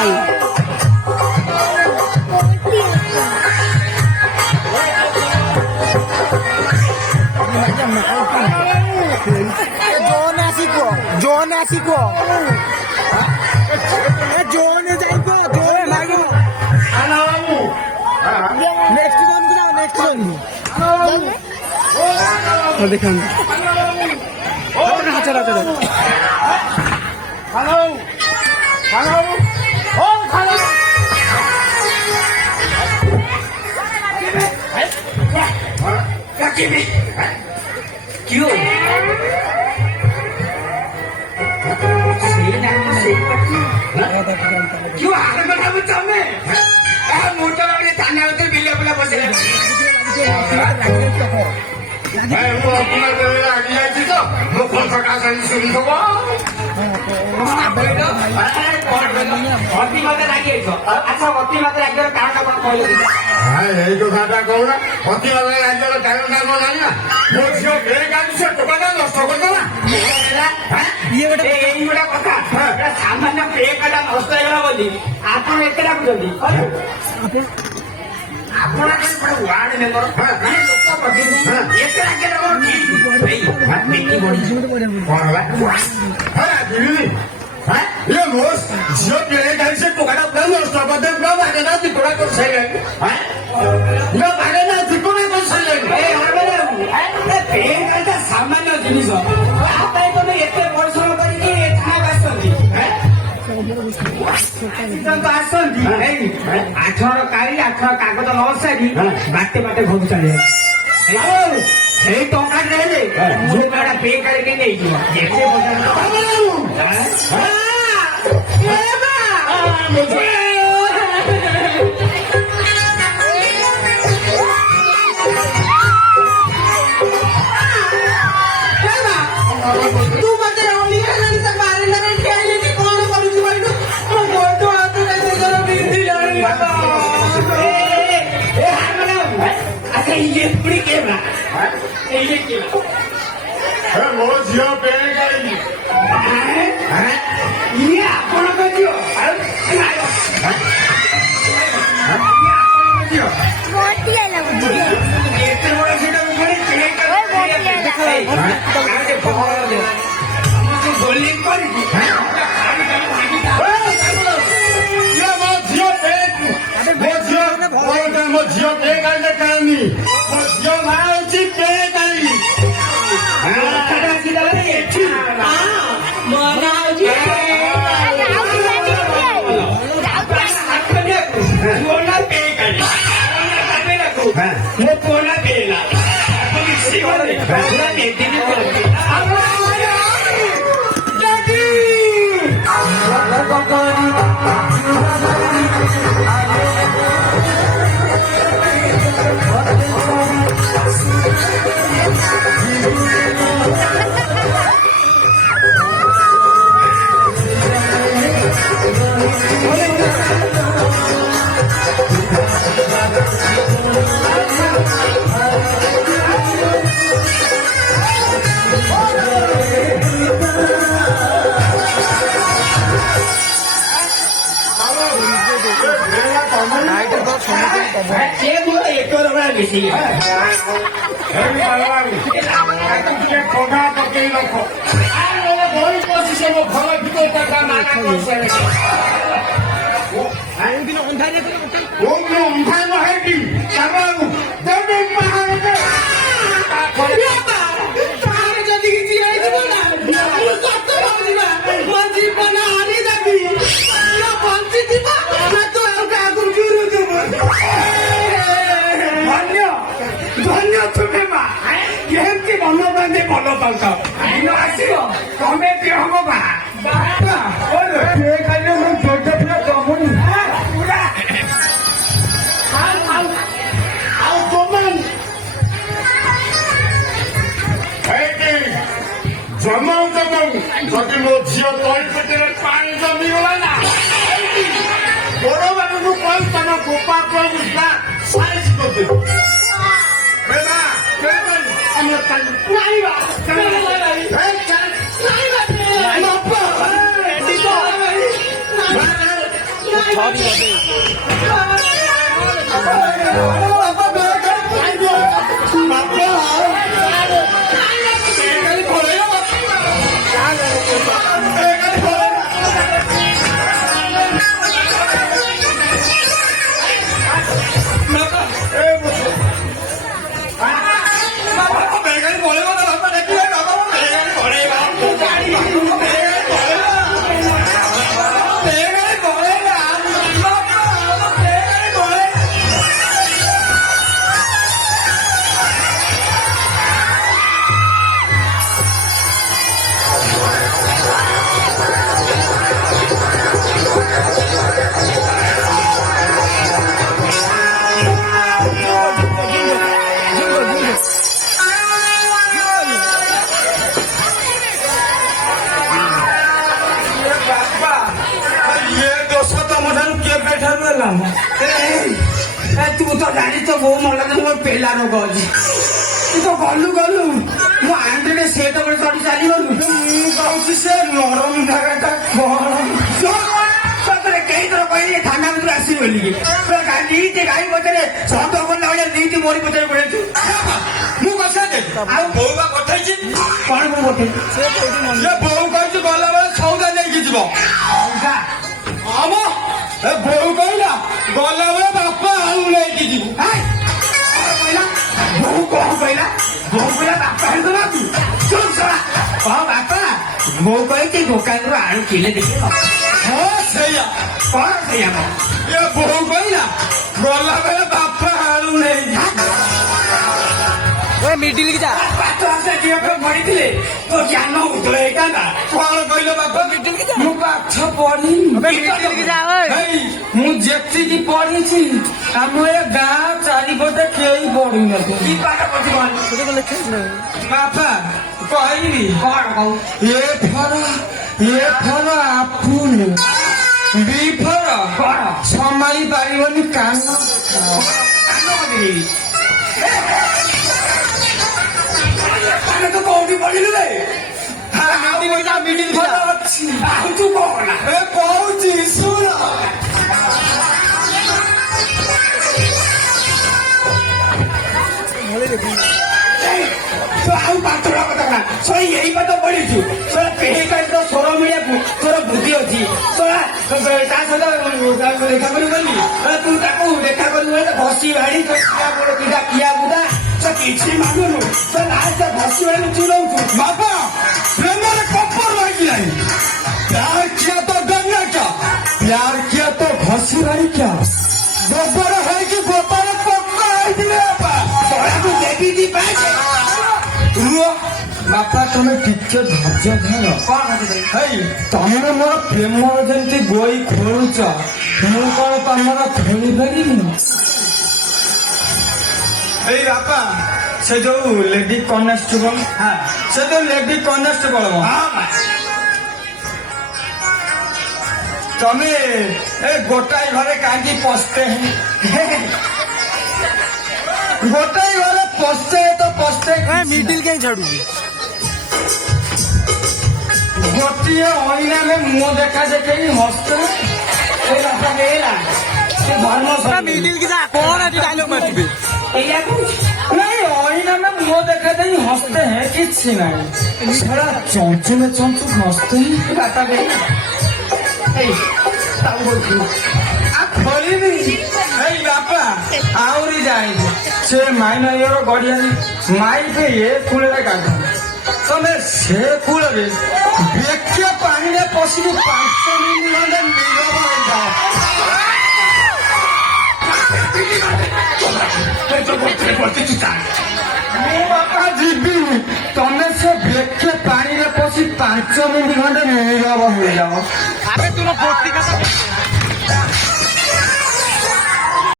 zone Shikoh zone जाइको zone लाग्यो next zone को जाओ नेक्स्ट जोन देखान हाथ चलाते रहो हेलो हेलो ओ हेलो क्यों क्यों आगे बढ़ा बच्चा में मोटर वाले थाने होते बिल्ले अपना बसे वो अपना आगे आती तो वो कौन सा का सही सुन तो वो अति मात्रा लगी है तो अच्छा अति मात्रा लगी है कारण का कोई हाँ यही तो बात है कौन अति मात्रा लगी है कारण का कोई नहीं ना वो जो ब्रेक आदि से तो बना नष्ट कर दो ना ये बड़ा कथा सामान्य ब्रेक आदि नष्ट है ना बोली आपन एके डाक जल्दी आपन के बड़ा वार्ड मेंबर माने लोक प्रतिनिधि एके डाके डाको ठीक भाई मिट्टी बड़ी कौन होला हां दिल्ली हां ये मोस जो ब्रेक आदि से टोकाटा बना नष्ट कर दे ना भागे ना तिकोड़ा कर सही है हां ना भागे ना तिकोड़ा कर सही है ए ब्रेक आदि सामान्य जिनिस आपे तो एते परिश्रम करी के एठा बसती हैं आठर काढ़ी आठर कागज न सारी बाटे बाटे घर चले সেই টাকা নেলে জোগাড়া পে করে কে নেই দিও যেতে ମୋ ଝିଅ ପେଁ ଗାଈ ଇଏ ଆପଣଙ୍କ ଝିଅ ଏତେ ବଡ ସେଟା ବୋଲିଂ କରିକି ମୋ ଝିଅ ପେଁ ଗାଈ ଦେଖାନି ମୋ ଝିଅ ନାଁ ହେଉଛି ପେଁ ଗାଈ ଯଦି ମୋ ଝିଅ ତଳି ପେଟରେ ପାଣି ଜମିଗଲା ନା ବଡ ମାନଙ୍କୁ କହି ତମ ଗୋପାଳ ସାଇଜ କରିଦେବୁ ତୁ ତ ଜାଣିଛ ବୋଉ ମଲା ତ ମୋର ପେଲା ରୋଗ ଅଛି ତୁ ତ ଗଲୁ ମୁଁ ଆଣ୍ଡରେ ସେଟ ବେଳେ ଚଢି ଚାଲିଗଲୁ ମୁଁ କହୁଛି ସେ ନରମ ଜାଗାଟା କଣ ସତରେ କେହି ଥର କହିଲେ ଥାନା ଭିତରୁ ଆସିବି ବୋଲିକି ନିଇଟି ଗାଈ ପଛରେ ସନ୍ଦ କଲା ଭଳିଆ ନିଇଟି ମୋରି ପଛରେ ପଳେଇଛୁ ମୁଁ କଥା ଆଉ ବୋଉ ବା ପଠେଇଛି କଣ ମୁଁ ପଠେଇଛି ସେ ବୋଉ କହିଛି ଗଲାବେଳେ ସଉଦା ନେଇକି ଯିବ ଆମ ଏ ବୋଉ କହିଲା ଗଲାବେଳେ ବାପା ଆଳୁ ନେଇକି ଯିବୁ ବୋଉ କଣ କହିଲା ବୋଉ କହିଲା ବାପା ଆଳୁ ଦବାକୁ କହ ବାପା ବୋଉ କହିଛି ଦୋକାନରୁ ଆଳୁ କିଲେ ଦେଖିବ ହଁ ସେଇଆ କଣ ସେଇଆ ଏ ବୋଉ କହିଲା ଗଲାବେଳେ ବାପା ଆଳୁ ନେଇକି ମିଡିଲ କି ଯା ପାଠ ଆସେ ଝିଅ ପଢିଥିଲେ ତୋ ଜ୍ଞାନ ହଉଥିଲା ଏଇଟା ନା କଣ କହିଲ ବାପା ମୁଁ ପାଠ ପଢିନି ମୁଁ ଯେତିକି ପଢିଛି ଆମ ଏ ଗାଁ ଚାରିପଟେ କେହି ପଢୁନଥିଲେ ବାପା କହିବି କଣ କହୁ ଏ ଫର ଆପୁଲ ବି ଫର କଣ ସମ୍ଭାଳି ପାରିବନି କାନ ତ କୋଉଠି ପଢିଲୁ ରେ ଅଛି ଆଉ ତୁ କଣ ଏ କହୁଛି ଶୁଣ ଆଉ ପାଠର କଥା ନା ଶୋଇ ଏଇ ପାଠ ପଢିଛୁ କେହି କାହିଁ ତ ସ୍ୱର ମିଳିବାକୁ ତୋର ବୁଦ୍ଧି ଅଛି ତା ସହିତ ଦେଖା କରି ଗଲି ତୁ ତାକୁ ଦେଖା କରିବୁ ଘଷି ଭାଡ଼ି କିଆ ବୁଢା କିଛି ମାନୁନୁ ଘଷି ଭାଡ଼ି ଚୁରଉଛୁ ବାପା ପ୍ରେମରେ କପର ରହିଲାଣି प्यार किया तो डरना क्या प्यार किया तो घसी भाई क्या गोबर है कि गोबर पक्का है देवी दी बापा तुम्हें टिके धैर्य धर तमें मोर प्रेम जमी गोई खोलुच मु कौन तुमर खोली पारि बापा से जो लेडी कनेस्टेबल से जो लेडी कनेस्टेबल तमें गोटाई घरे कहीं पसते गोटाई घरे पसते तो पसते मिडिल कहीं झाड़ू गोटे अइना में मुंह देखा देखे हंसते मिडिल की जा कौन आज डायलॉग मारते नहीं अइना में मुंह देखा दे हंसते हैं किसी नहीं सारा चौंचू में चौंचू हंसते हैं खोलिबी बापा आहरी जाए से माई नईर गड़िया माई पे ये कूल गाध तमें से कूल बेके पानी में पशिक 5 मिनिट खंडे नीरव बापा जीवी तमें से बेके पानी में पशि 5 मिनिट खंडे नीरव हो जाओ अबे तुम पोती का